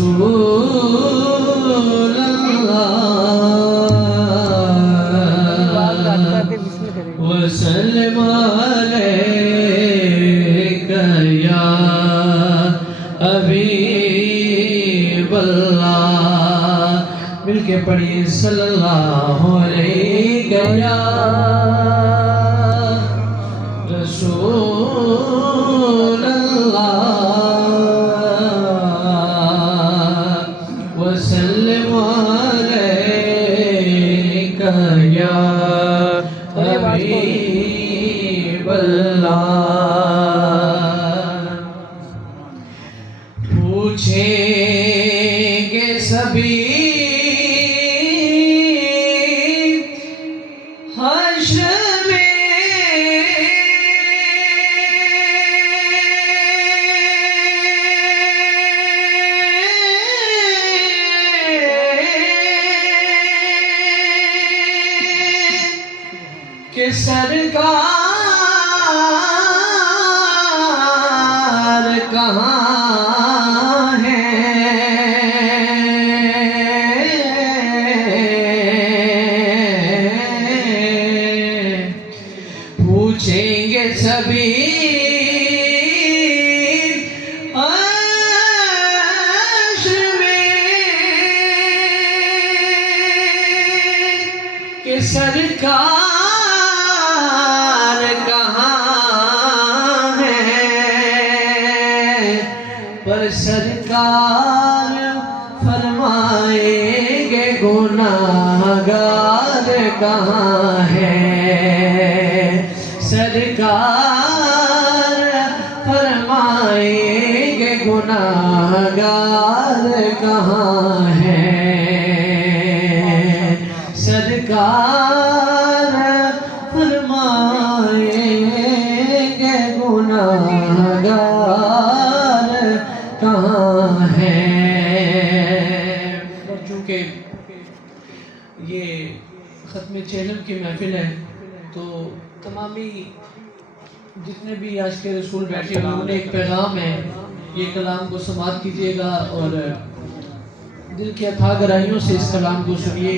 رسول اللہ وسلم علیک یا حبیب اللہ. مل کے پڑھیے صلی اللہ علیہ یا رسول اللہ وسلم علیک یا حبیب اللہ. پوچھیں گے سبھی حشر میں کہ سرکار کہاں ہے. پوچھیں گے سبھی حشر میں کہ سرکار کہاں ہے. پر سرکار فرمائیں گے گناہگار کہاں ہے. سرکار فرمائیں گے گناہگار کہاں ہے. سرکار فرمائیں گے گناہگار کہاں ہے. اور چونکہ یہ ختم چہلم کی محفل ہے تو تمامی جتنے بھی آج کے رسول بیٹھے ہوئے انہیں ایک پیغام ہے. یہ کلام کو سماعت کیجیے گا اور دل کی اتھا گہرائیوں سے اس کلام کو سنیے.